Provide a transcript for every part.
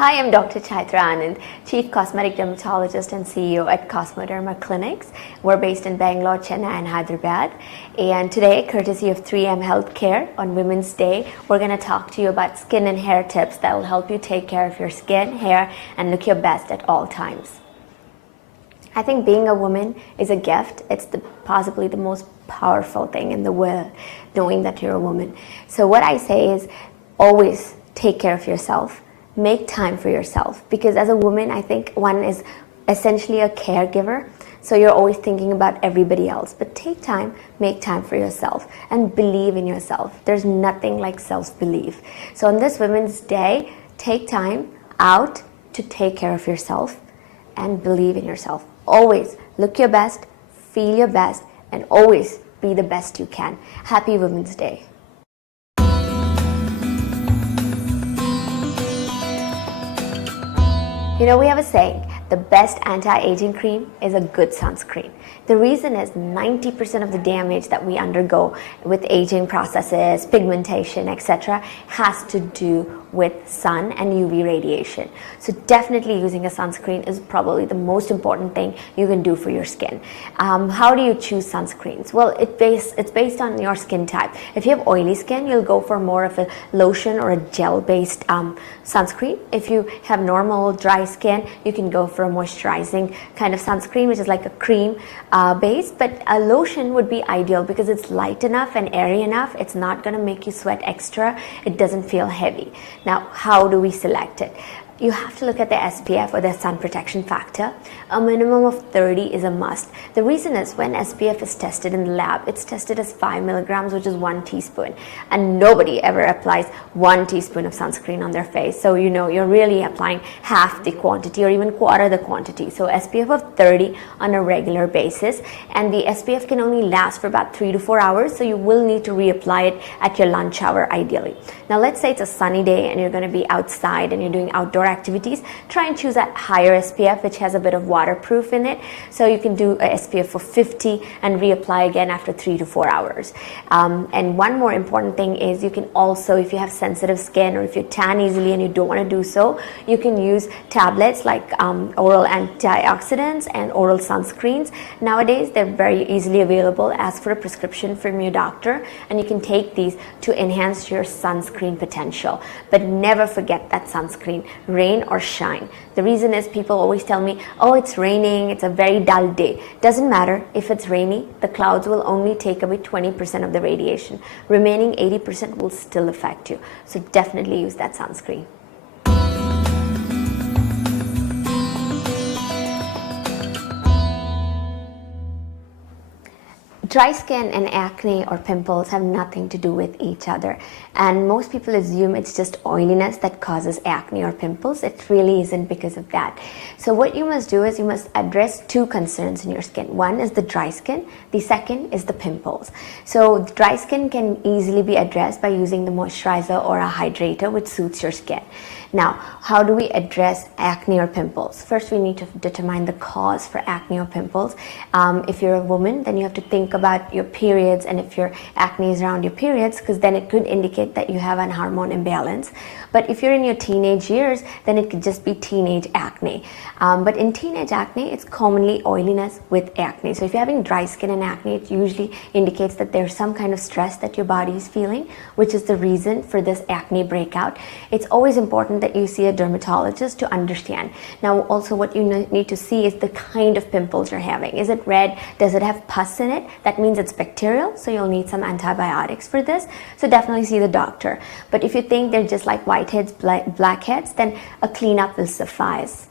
Hi, I'm Dr. Chytra V Anand, Chief Cosmetic Dermatologist and CEO at Cosmoderma Clinics. We're based in Bangalore, Chennai, and Hyderabad. And today, courtesy of 3M Healthcare on Women's Day, we're going to talk to you about skin and hair tips that will help you take care of your skin, hair, and look your best at all times. I think being a woman is a gift. It's possibly the most powerful thing in the world, knowing that you're a woman. So what I say is always take care of yourself. Make time for yourself, because as a woman, I think one is essentially a caregiver. So you're always thinking about everybody else, but take time, make time for yourself, and believe in yourself. There's nothing like self-belief. So on this Women's Day, take time out to take care of yourself and believe in yourself. Always look your best, feel your best, and always be the best you can. Happy Women's Day. You know, we have a saying, the best anti-aging cream is a good sunscreen. The reason is 90% of the damage that we undergo with aging processes, pigmentation, etc. has to do with sun and UV radiation. So definitely using a sunscreen is probably the most important thing you can do for your skin. How do you choose sunscreens? Well, it's based on your skin type. If you have oily skin, you'll go for more of a lotion or a gel-based sunscreen. If you have normal dry skin, you can go for a moisturizing kind of sunscreen, which is like a cream base, but a lotion would be ideal because it's light enough and airy enough. It's not going to make you sweat extra. It doesn't feel heavy. Now, how do we select it? You have to look at the SPF or the sun protection factor. A minimum of 30 is a must. The reason is when SPF is tested in the lab, it's tested as 5 milligrams, which is 1 teaspoon. And nobody ever applies 1 teaspoon of sunscreen on their face. So you know you're really applying half the quantity or even quarter the quantity. So SPF of 30 on a regular basis. And the SPF can only last for about 3 to 4 hours. So you will need to reapply it at your lunch hour ideally. Now let's say it's a sunny day and you're going to be outside and you're doing outdoor activities. Try and choose a higher SPF which has a bit of waterproof in it, so you can do a SPF of 50 and reapply again after 3 to 4 hours. And one more important thing is you can also, if you have sensitive skin or if you tan easily and you don't want to do so, you can use tablets like oral antioxidants and oral sunscreens. Nowadays they're very easily available. Ask for a prescription from your doctor and you can take these to enhance your sunscreen potential. But never forget that sunscreen, rain or shine. The reason is people always tell me, oh, it's raining, it's a very dull day. Doesn't matter. If it's rainy, the clouds will only take away 20% of the radiation. Remaining 80% will still affect you. So definitely use that sunscreen. Dry skin and acne or pimples have nothing to do with each other, and most people assume it's just oiliness that causes acne or pimples. It really isn't because of that. So what you must do is you must address two concerns in your skin. One is the dry skin, the second is the pimples. So dry skin can easily be addressed by using the moisturizer or a hydrator which suits your skin. Now, how do we address acne or pimples? First, we need to determine the cause for acne or pimples. If you're a woman, then you have to think about your periods, and if your acne is around your periods, because then it could indicate that you have an hormone imbalance. But if you're in your teenage years, then it could just be teenage acne. But in teenage acne, it's commonly oiliness with acne. So if you're having dry skin and acne, it usually indicates that there's some kind of stress that your body is feeling, which is the reason for this acne breakout. It's always important that you see a dermatologist to understand. Now also what you need to see is the kind of pimples you're having. Is it red? Does it have pus in it? That means it's bacterial, so you'll need some antibiotics for this. So definitely see the doctor. But if you think they're just like whiteheads, blackheads, then a cleanup will suffice.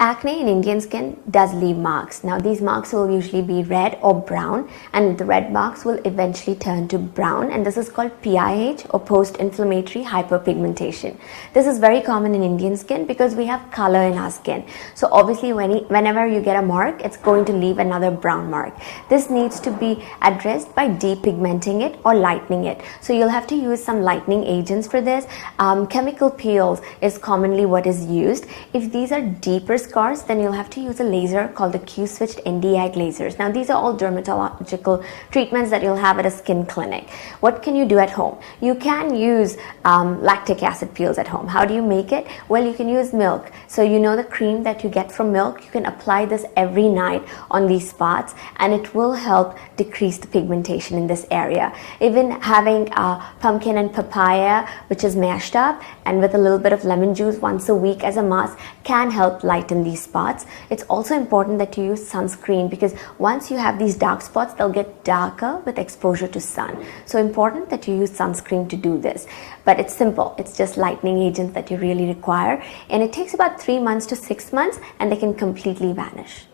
Acne in Indian skin does leave marks. Now these marks will usually be red or brown, and the red marks will eventually turn to brown, and this is called PIH or post-inflammatory hyperpigmentation. This is very common in Indian skin because we have color in our skin. So obviously whenever you get a mark, it's going to leave another brown mark. This needs to be addressed by depigmenting it or lightening it. So you'll have to use some lightening agents for this. Chemical peels is commonly what is used. If these are deeper scars, then you'll have to use a laser called the Q-switched Nd:YAG lasers. Now these are all dermatological treatments that you'll have at a skin clinic. What can you do at home? You can use lactic acid peels at home. How do you make it? Well, you can use milk. So you know the cream that you get from milk, you can apply this every night on these spots and it will help decrease the pigmentation in this area. Even having pumpkin and papaya, which is mashed up, and with a little bit of lemon juice once a week as a mask can help lighten these spots. It's also important that you use sunscreen because once you have these dark spots, they'll get darker with exposure to sun. So important that you use sunscreen to do this. But it's simple. It's just lightening agents that you really require. And it takes about 3 months to 6 months and they can completely vanish.